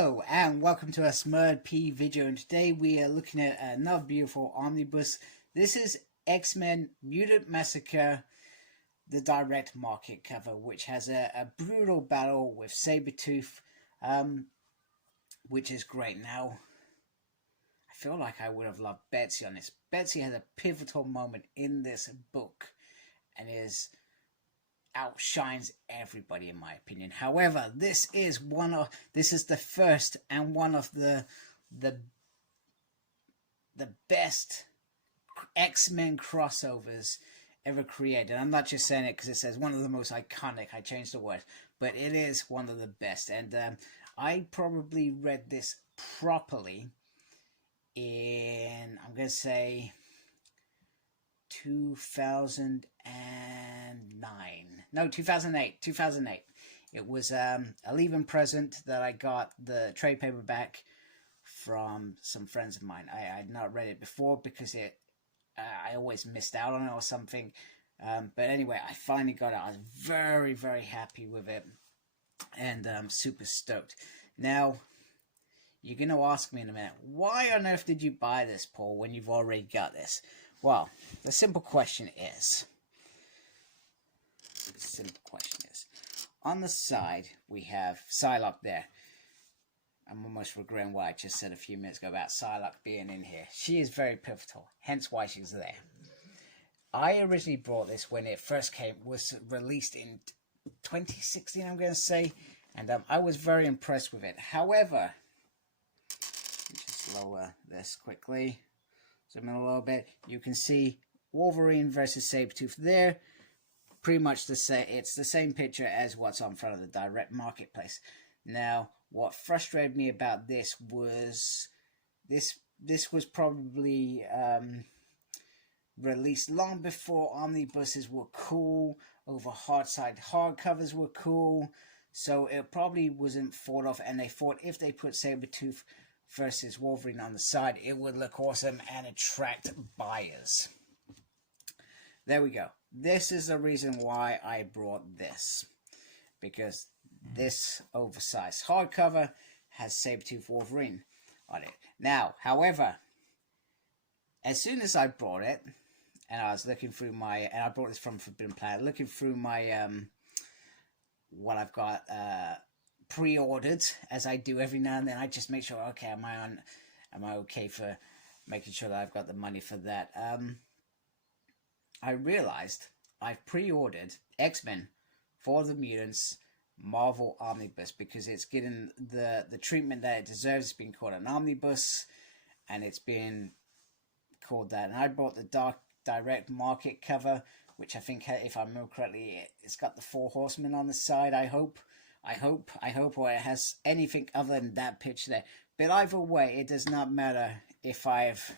Hello and welcome to a Smurd P video, and today we are looking at another beautiful omnibus. This is X-Men Mutant Massacre, the direct market cover, which has a brutal battle with Sabretooth, which is great. Now, I feel like I would have loved Betsy on this. Betsy has a pivotal moment in this book and outshines everybody in my opinion. However, this is the first and one of the best X-Men crossovers ever created. I'm not just saying it because it says one of the most iconic. I changed the word, but it is one of the best. And I probably read this properly in, I'm gonna say, 2008. It was a leaving present that I got, the trade paperback, from some friends of mine. I had not read it before because I always missed out on it or something. But anyway, I finally got it. I was very, very happy with it, and I'm super stoked. Now, you're going to ask me in a minute, why on earth did you buy this, Paul, when you've already got this? Well, the simple question is, on the side, we have Psylocke there. I'm almost regretting what I just said a few minutes ago about Psylocke being in here. She is very pivotal, hence why she's there. I originally bought this when it first was released in 2016, I'm going to say, and I was very impressed with it. However, just lower this quickly. Zoom in a little bit. You can see Wolverine versus Sabretooth there. Pretty much the same. It's the same picture as what's on front of the direct marketplace. Now, what frustrated me about this was this was probably released long before omnibuses were cool. Over hard-side hardcovers were cool. So it probably wasn't thought of, and they thought if they put Sabretooth versus Wolverine on the side, it would look awesome and attract buyers. There we go. This is the reason why I brought this, because this oversized hardcover has Sabretooth Wolverine on it. Now, however, as soon as I bought it, and I was looking through and I brought this from Forbidden Planet, looking through my what I've got pre-ordered, as I do every now and then. I just make sure, okay, am I okay for making sure that I've got the money for that. I realized I've pre-ordered X-Men for the Mutants Marvel Omnibus because it's getting the treatment that it deserves. It's been called an omnibus, and it's been called that. And I bought the direct market cover, which I think, if I remember correctly, it's got the 4 horsemen on the side. I hope, or it has anything other than that picture there. But either way, it does not matter if I have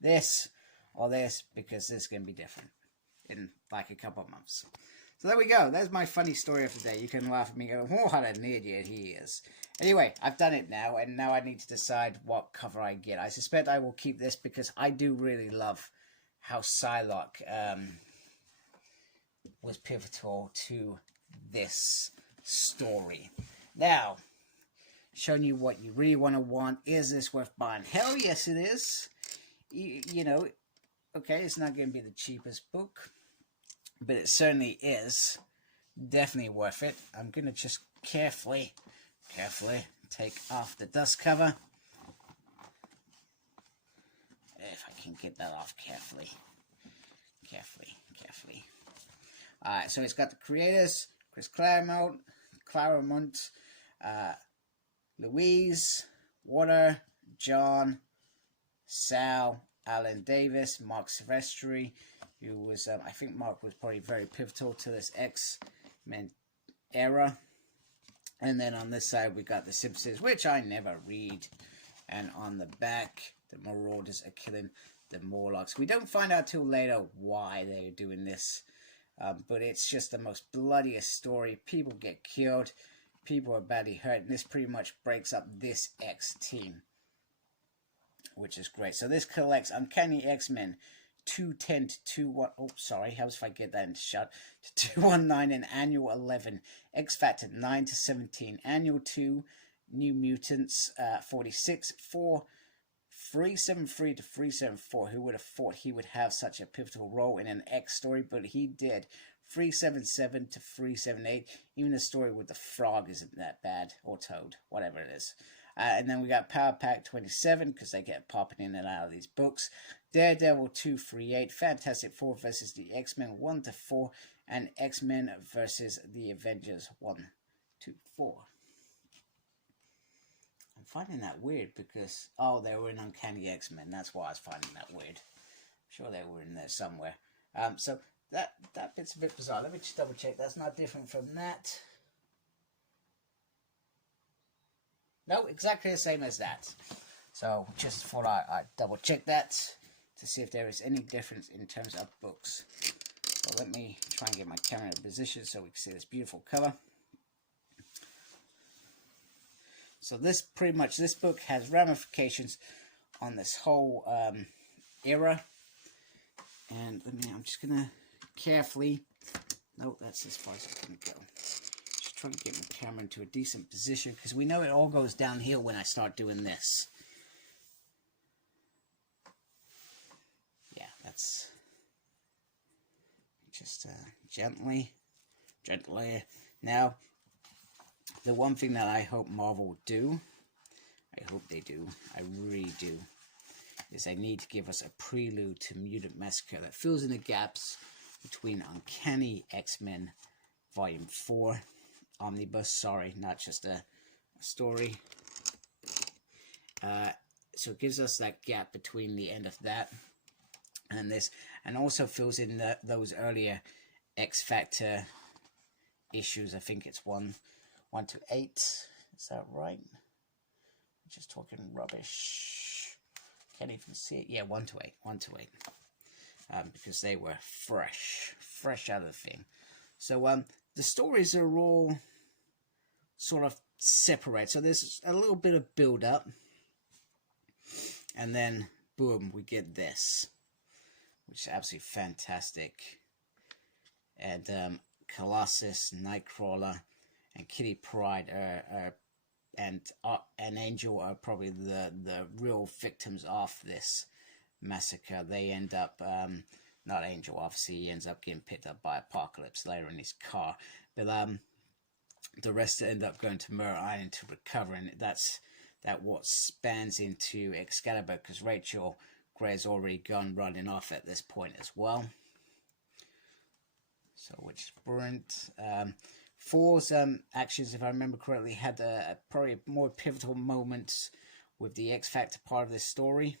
this or this, because this is going to be different in like a couple of months. So there we go. There's my funny story of the day. You can laugh at me and go, oh, what an idiot he is. Anyway, I've done it now, and now I need to decide what cover I get. I suspect I will keep this because I do really love how Psylocke was pivotal to this story. Now, showing you what you really want. Is this worth buying? Hell yes, it is. You know, okay, it's not going to be the cheapest book, but it certainly is definitely worth it. I'm going to just carefully take off the dust cover. If I can get that off carefully. Alright, so it's got the creators, Chris Claremont, Louise, Water, John, Sal, Alan Davis, Mark Silvestri, who was, I think Mark was probably very pivotal to this X-Men era. And then on this side, we got the Simpsons, which I never read. And on the back, the Marauders are killing the Morlocks. We don't find out till later why they're doing this. But it's just the most bloodiest story. People get killed. People are badly hurt. And this pretty much breaks up this X team, which is great. So this collects Uncanny X-Men 210 to 21. Oh, sorry. How if I get that into shot? To 219 and Annual 11. X Factor 9 to 17. Annual 2. New Mutants 46 for 373 to 374. Who would have thought he would have such a pivotal role in an X story, but he did. 377 to 378. Even the story with the frog isn't that bad, or Toad, whatever it is. And then we got Power Pack 27, because they get popping in and out of these books. Daredevil 238, Fantastic Four versus the X-Men 1 to 4, and X-Men versus the Avengers 1 to 4. I'm finding that weird because, oh, they were in Uncanny X-Men. That's why I was finding that weird. I'm sure they were in there somewhere. So that bit's a bit bizarre. Let me just double check. That's not different from that. No, exactly the same as that. So just thought I'd double check that to see if there is any difference in terms of books. So let me try and get my camera in position so we can see this beautiful cover. So this book has ramifications on this whole era. And I'm just gonna carefully, nope, that's as far as it's gonna go. Just trying to get my camera into a decent position because we know it all goes downhill when I start doing this. Yeah, that's just gently. Now, the one thing that I hope Marvel will do, I hope they do, I really do, is they need to give us a prelude to Mutant Massacre that fills in the gaps between Uncanny X-Men Volume 4, Omnibus, sorry, not just a story. So it gives us that gap between the end of that and this, and also fills in those earlier X-Factor issues. I think it's 1 to 8. Is that right? I'm just talking rubbish. Can't even see it. Yeah, 1 to 8. 1 to 8. Because they were fresh out of the thing. So the stories are all sort of separate. So there's a little bit of build up, and then boom, we get this, which is absolutely fantastic. And Colossus, Nightcrawler, and Kitty Pryde and Angel are probably the real victims of this massacre. They end up, not Angel, obviously, he ends up getting picked up by Apocalypse later in his car. But the rest end up going to Murder Island to recover, and that's what spans into Excalibur, because Rachel Gray's already gone running off at this point as well. So, which is brilliant. Four's actions, if I remember correctly, had probably more pivotal moments with the X-Factor part of this story.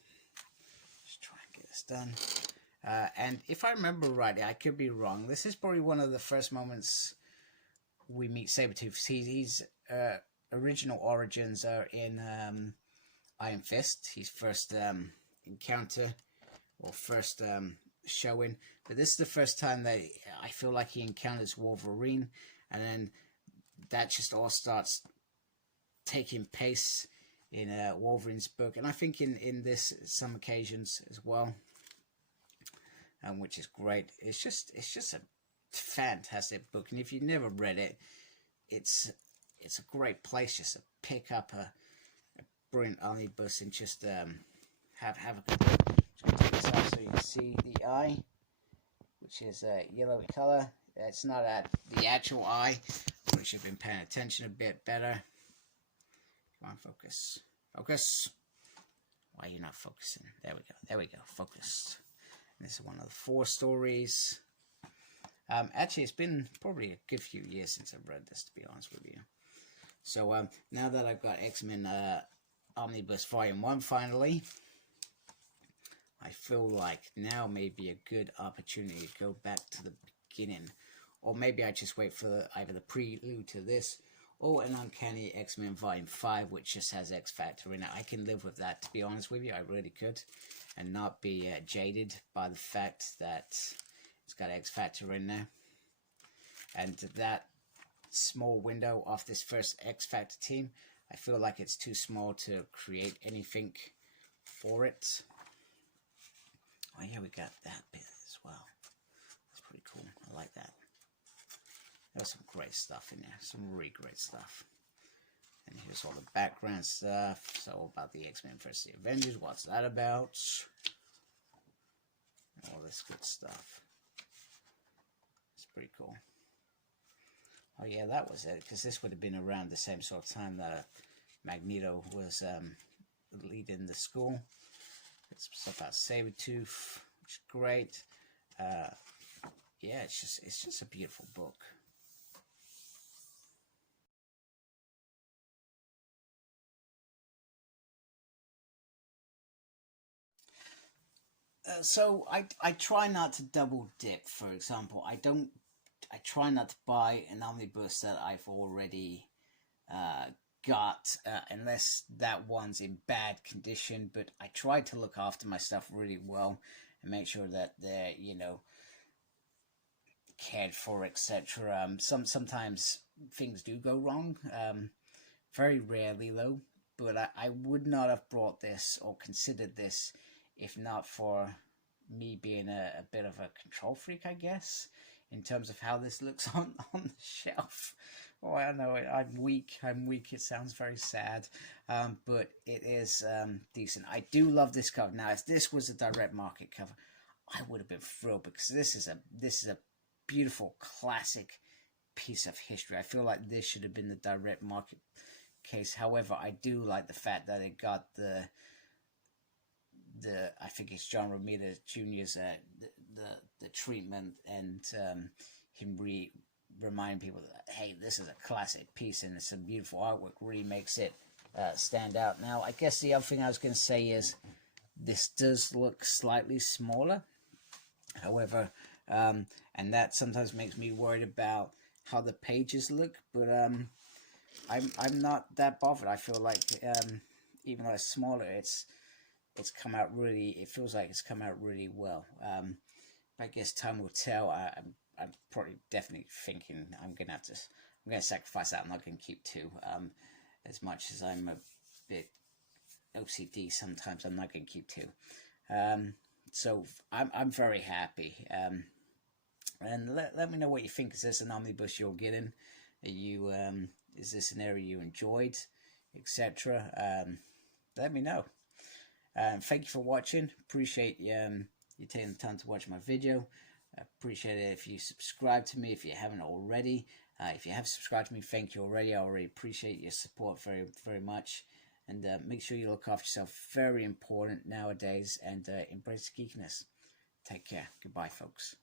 Just try and get this done. And if I remember right, I could be wrong. This is probably one of the first moments we meet Sabretooth. His original origins are in Iron Fist. His first encounter, or first showing. But this is the first time that I feel like he encounters Wolverine. And then that just all starts taking pace in Wolverine's book. And I think in this, some occasions as well. Which is great. It's just a fantastic book. And if you've never read it, it's a great place just to pick up a brilliant omnibus and just have a good look. Just take this off so you can see the eye, which is yellow in color. It's not the actual eye. I should have been paying attention a bit better. Come on, focus. Focus. Why are you not focusing? There we go. There we go. Focused. And this is one of the 4 stories. Actually, it's been probably a good few years since I've read this, to be honest with you. So now that I've got X-Men Omnibus Volume 1 finally, I feel like now may be a good opportunity to go back to the beginning. Or maybe I just wait for either the prelude to this or an Uncanny X-Men Volume 5, which just has X-Factor in it. I can live with that, to be honest with you. I really could. And not be jaded by the fact that it's got X-Factor in there. And that small window of this first X-Factor team, I feel like it's too small to create anything for it. Oh yeah, we got that bit as well. That's pretty cool. I like that. There's some great stuff in there. Some really great stuff. And here's all the background stuff. So about the X-Men vs. the Avengers. What's that about? All this good stuff. It's pretty cool. Oh yeah, that was it. Because this would have been around the same sort of time that Magneto was leading the school. It's stuff about Sabretooth, which is great. Yeah, it's just a beautiful book. So I try not to double dip. For example, I try not to buy an omnibus that I've already got unless that one's in bad condition. But I try to look after my stuff really well and make sure that they're, you know, cared for, etc. Sometimes things do go wrong. Very rarely though. But I would not have brought this or considered this if not for me being a bit of a control freak, I guess, in terms of how this looks on the shelf. Oh, I know I'm weak. It sounds very sad, but it is decent. I do love this cover. Now, if this was a direct market cover, I would have been thrilled because this is a beautiful classic piece of history. I feel like this should have been the direct market case. However, I do like the fact that it got the I think it's John Romita Jr.'s the treatment and him remind people that, hey, this is a classic piece and it's a beautiful artwork, really makes it stand out. Now, I guess the other thing I was going to say is this does look slightly smaller. However, and that sometimes makes me worried about how the pages look, but I'm not that bothered. I feel like even though it's smaller, it's come out really. It feels like it's come out really well. I guess time will tell. I'm probably definitely thinking I'm gonna sacrifice that. I'm not gonna keep two. As much as I'm a bit OCD sometimes, I'm not gonna keep two. So I'm very happy. And let me know what you think. Is this an omnibus you're getting? Are you is this an area you enjoyed, etc.? Let me know. Thank you for watching. Appreciate you taking the time to watch my video. I appreciate it if you subscribe to me if you haven't already. If you have subscribed to me, thank you already. I already appreciate your support very, very much. And make sure you look after yourself. Very important nowadays. And embrace geekiness. Take care. Goodbye, folks.